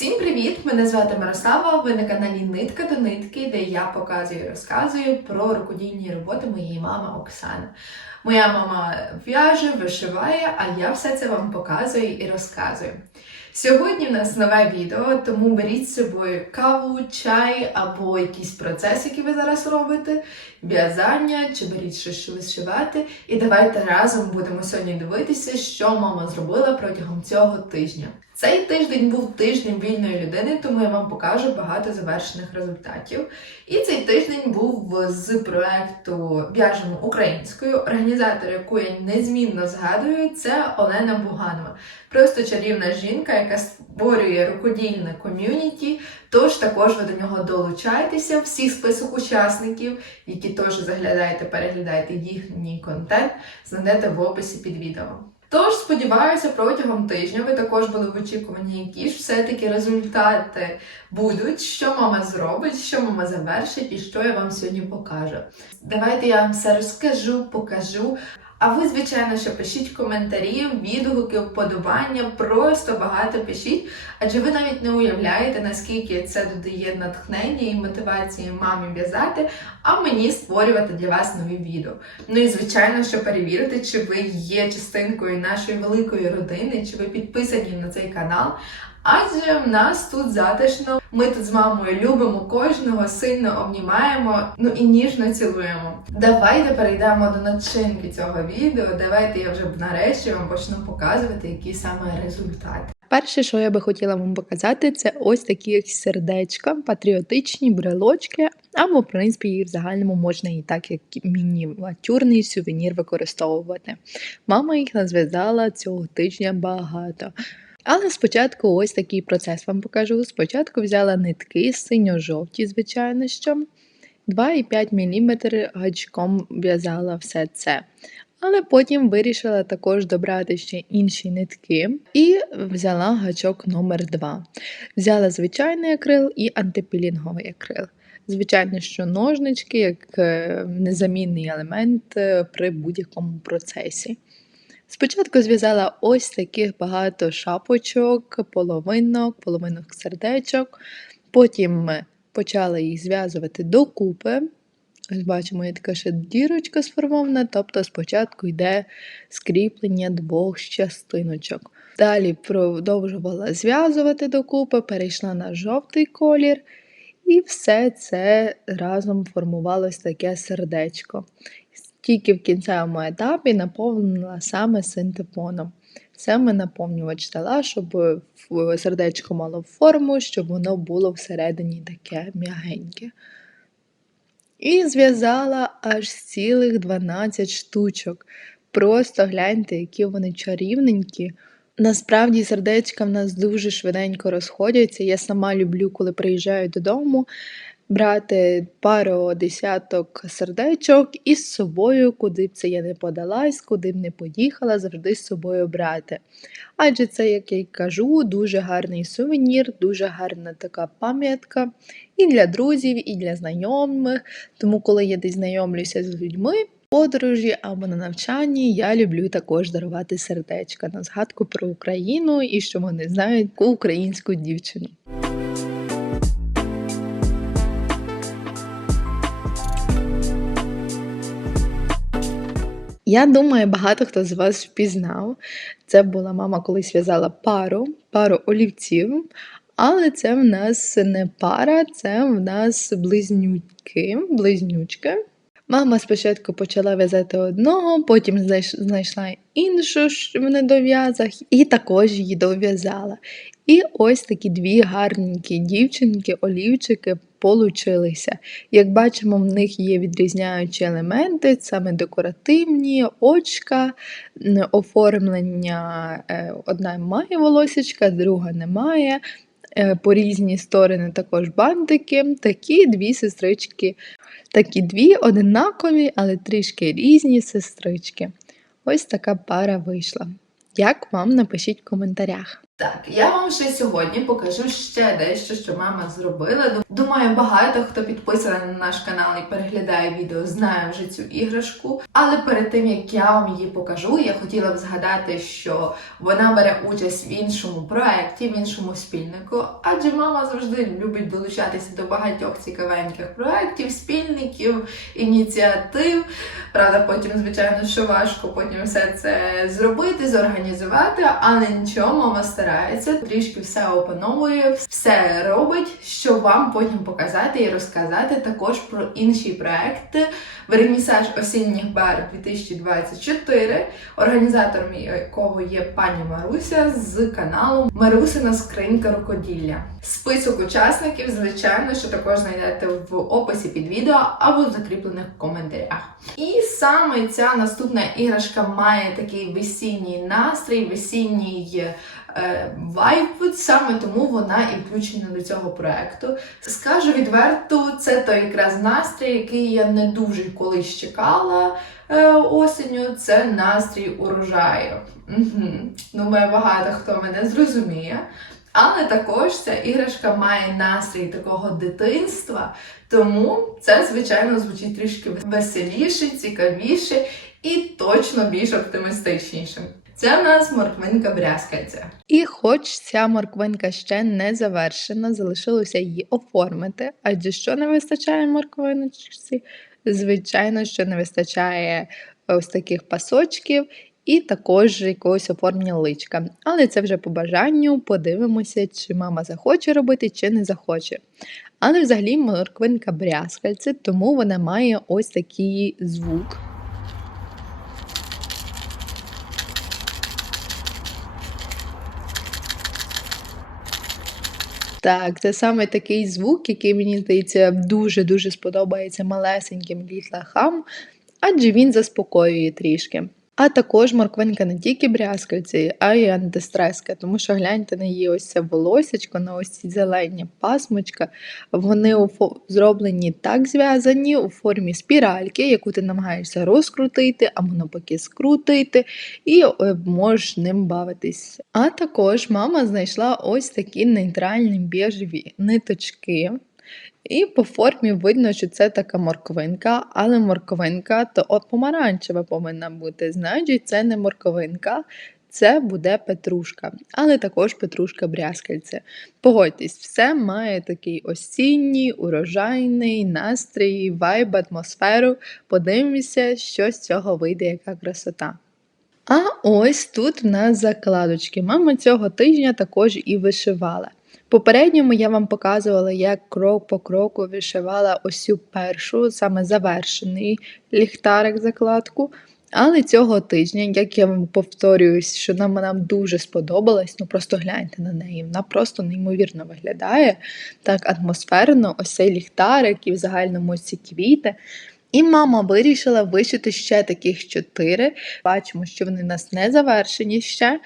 Всім привіт! Мене звати Мирослава. Ви на каналі Нитка до нитки, де я показую і розказую про рукодільні роботи моєї мами Оксани. Моя мама в'яже, вишиває, а я все це вам показую і розказую. Сьогодні в нас нове відео, тому беріть з собою каву, чай або якийсь процес, який ви зараз робите, в'язання чи беріть щось вишивати. І давайте разом будемо сьогодні дивитися, що мама зробила протягом цього тижня. Цей тиждень був тижнем вільної людини, тому я вам покажу багато завершених результатів. І цей тиждень був з проекту В'яжемо українською. Організатор, яку я незмінно згадую, це Олена Буганова. Просто чарівна жінка, яка створює рукодільне ком'юніті. Тож також ви до нього долучайтеся. Всі список учасників, які теж заглядаєте, переглядаєте їхній контент, знайдете в описі під відео. Тож сподіваюся, протягом тижня ви також були в очікуванні, які ж все-таки результати будуть, що мама зробить, що мама завершить і що я вам сьогодні покажу. Давайте я вам все розкажу, покажу. А ви, звичайно, що пишіть коментарі, відгуки, вподобання, просто багато пишіть, адже ви навіть не уявляєте, наскільки це додає натхнення і мотивації мамі в'язати, а мені створювати для вас нові відео. Ну і звичайно, що перевірити, чи ви є частинкою нашої великої родини, чи ви підписані на цей канал. Адже в нас тут затишно. Ми тут з мамою любимо кожного, сильно обнімаємо, ну і ніжно цілуємо. Давайте перейдемо до начинки цього відео. Давайте я вже нарешті вам почну показувати, які саме результати. Перше, що я би хотіла вам показати, це ось такі сердечка, патріотичні брелочки, або, в принципі, їх в загальному можна і так, як мініатюрний сувенір використовувати. Мама їх назв'язала цього тижня багато. Але спочатку ось такий процес вам покажу. Спочатку взяла нитки синьо-жовті, звичайно що. 2,5 мм гачком в'язала все це. Але потім вирішила також добрати ще інші нитки і взяла гачок номер 2 Взяла звичайний акрил і антипілінговий акрил. Звичайно, що ножнички як е, незамінний елемент е, при будь-якому процесі. Спочатку зв'язала ось таких багато шапочок, половинок, половинок сердечок. Потім почала їх зв'язувати докупи. Ось бачимо, є така ще дірочка сформована, тобто спочатку йде скріплення двох частиночок. Далі продовжувала зв'язувати докупи, перейшла на жовтий колір, і все це разом формувалось таке сердечко. Тільки в кінцевому етапі наповнила саме синтепоном. Саме наповнювач дала, щоб сердечко мало форму, щоб воно було всередині таке м'ягеньке. І зв'язала аж цілих 12 штучок. Просто гляньте, які вони чарівненькі. Насправді сердечка в нас дуже швиденько розходяться. Я сама люблю, коли приїжджаю додому, брати пару десяток сердечок і з собою, куди б це я не подалась, куди б не поїхала, завжди з собою брати. Адже це, як я й кажу, дуже гарний сувенір, дуже гарна така пам'ятка і для друзів, і для знайомих. Тому, коли я десь знайомлюся з людьми, подорожі або на навчанні, я люблю також дарувати сердечка на згадку про Україну і що вони знають українську дівчину. Я думаю, багато хто з вас впізнав. Це була мама, колись в'язала пару, пару олівців, але це в нас не пара, це в нас близнючки, близнючки. Мама спочатку почала в'язати одного, потім знайшла іншу в недов'язах і також її дов'язала. І ось такі дві гарненькі дівчинки, олівчики получилися. Як бачимо, в них є відрізняючі елементи, саме декоративні, очка, оформлення е, одна має волосечка, друга не має. Е, по різні сторони також бантики, такі дві сестрички, такі дві одинакові, але трішки різні сестрички. Ось така пара вийшла. Як вам напишіть в коментарях. Так, я вам ще сьогодні покажу ще дещо, що мама зробила. Думаю, багато хто підписаний на наш канал і переглядає відео, знає вже цю іграшку. Але перед тим як я вам її покажу, я хотіла б згадати, що вона бере участь в іншому проєкті, в іншому спільнику. Адже мама завжди любить долучатися до багатьох цікавеньких проєктів, спільників, ініціатив. Правда, потім, звичайно, що важко потім все це зробити, зорганізувати, але нічого, мама старається, трішки все опановує, все робить, щоб вам потім показати і розказати також про інші проекти. Вернісаж осінніх бар 2024, організатором якого є пані Маруся з каналу Марусина скринька рукоділля. Список учасників, звичайно, що також знайдете в описі під відео або в закріплених коментарях. І саме ця наступна іграшка має такий весінній настрій, весінній е, вайб, саме тому вона і включена до цього проекту. Скажу відверто, це той якраз настрій, який я не дуже колись чекала е, осінню. Це настрій урожаю. Угу. Думаю, багато хто мене зрозуміє. Але також ця іграшка має настрій такого дитинства, тому це, звичайно, звучить трішки веселіше, цікавіше і точно більш оптимістичніше. Це в нас морквинка брязкальця. І хоч ця морквинка ще не завершена, залишилося її оформити. Адже що не вистачає морквиночці? Звичайно, що не вистачає ось таких пасочків. І також якогось оформлення личка. Але це вже по бажанню, подивимося, чи мама захоче робити, чи не захоче. Але взагалі морквинка брязкальце, тому вона має ось такий звук. Так, це саме такий звук, який мені здається дуже-дуже сподобається малесеньким літлахам, адже він заспокоює трішки. А також морквинка не тільки брязкальці, а й антистреска, тому що гляньте на її ось це волосечко, на ось ці зелені пасмочка. Вони зроблені так зв'язані у формі спіральки, яку ти намагаєшся розкрутити, або навпаки скрутити, і е, можеш ним бавитись. А також мама знайшла ось такі нейтральні біжеві ниточки. І по формі видно, що це така морквинка, але морквинка то от помаранчева повинна бути. Значить, це не морквинка, це буде петрушка, але також петрушка брязкальце. Погодьтесь, все має такий осінній, урожайний настрій, вайб, атмосферу. Подивимося, що з цього вийде, яка красота. А ось тут в нас закладочки. Мама цього тижня також і вишивала. Попередньому я вам показувала, як крок по кроку вишивала ось цю першу, саме завершений ліхтарик закладку. Але цього тижня, як я вам повторююсь, що нам, нам дуже сподобалась, ну просто гляньте на неї, вона просто неймовірно виглядає так атмосферно, ось цей ліхтарик і в загальному ці квіти. І мама вирішила вишити ще таких чотири. Бачимо, що вони у нас не завершені ще,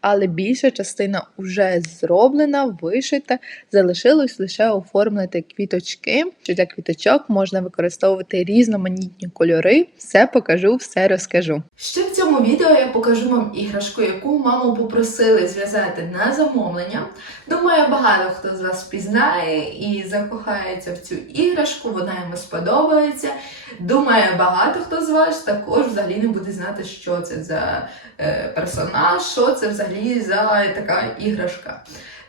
але більша частина вже зроблена, вишита. Залишилось лише оформити квіточки. Що для квіточок можна використовувати різноманітні кольори. Все покажу, все розкажу. Ще в цьому відео я покажу вам іграшку, яку маму попросили зв'язати на замовлення. Думаю, багато хто з вас впізнає і закохається в цю іграшку, вона йому сподобається. Думаю, багато хто з вас також взагалі не буде знати, що це за е, персонаж, що це взагалі за така іграшка.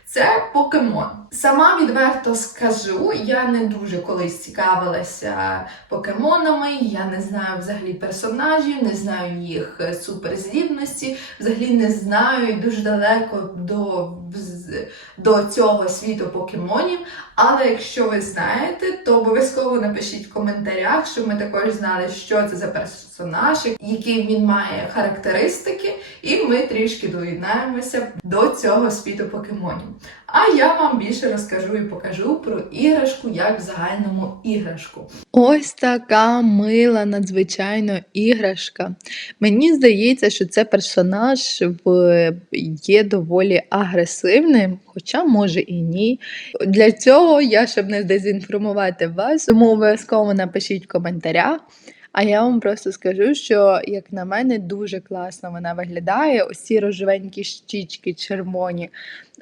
Це покемон. Сама відверто скажу, я не дуже колись цікавилася покемонами, я не знаю взагалі персонажів, не знаю їх суперздібності, взагалі не знаю і дуже далеко до, до цього світу покемонів. Але якщо ви знаєте, то обов'язково напишіть в коментарях, щоб ми також знали, що це за персонаж, які він має характеристики, і ми трішки доєднаємося до цього світу покемонів. А я вам більше розкажу і покажу про іграшку як в загальному іграшку. Ось така мила, надзвичайно іграшка. Мені здається, що це персонаж є доволі агресивним, хоча може і ні. Для цього я, щоб не дезінформувати вас, тому обов'язково напишіть в коментарях. А я вам просто скажу, що, як на мене, дуже класно вона виглядає. Ці рожевенькі щічки червоні,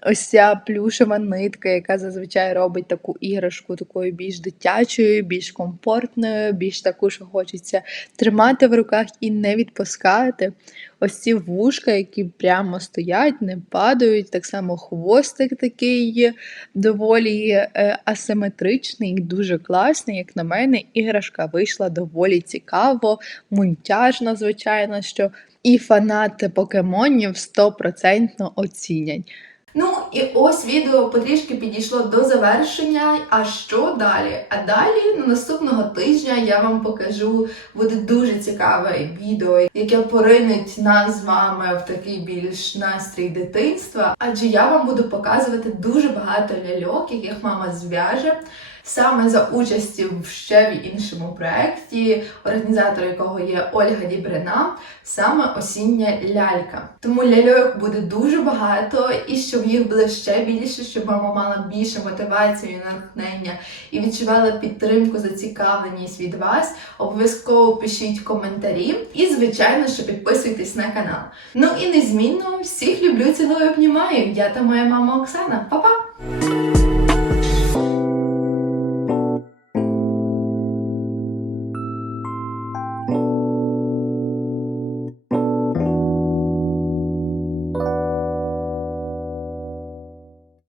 ось ця плюшева нитка, яка зазвичай робить таку іграшку такою більш дитячою, більш комфортною, більш таку, що хочеться тримати в руках і не відпускати. Ось ці вушка, які прямо стоять, не падають. Так само хвостик такий доволі е, асиметричний, дуже класний. Як на мене, іграшка вийшла доволі цікаво, мультяжно, звичайно, що і фанати покемонів 100% оцінять. Ну і ось відео потрішки підійшло до завершення. А що далі? А далі на наступного тижня я вам покажу буде дуже цікаве відео, яке поринить нас з вами в такий більш настрій дитинства. Адже я вам буду показувати дуже багато ляльок, яких мама зв'яже. Саме за участі в ще в іншому проєкті, організатор якого є Ольга Дібрина, саме осіння лялька. Тому ляльок буде дуже багато, і щоб їх було ще більше, щоб мама мала більше мотивації, натхнення і відчувала підтримку, зацікавленість від вас. Обов'язково пишіть коментарі і, звичайно, що підписуйтесь на канал. Ну і незмінно всіх люблю, цілую, обнімаю. Я та моя мама Оксана. Па-па!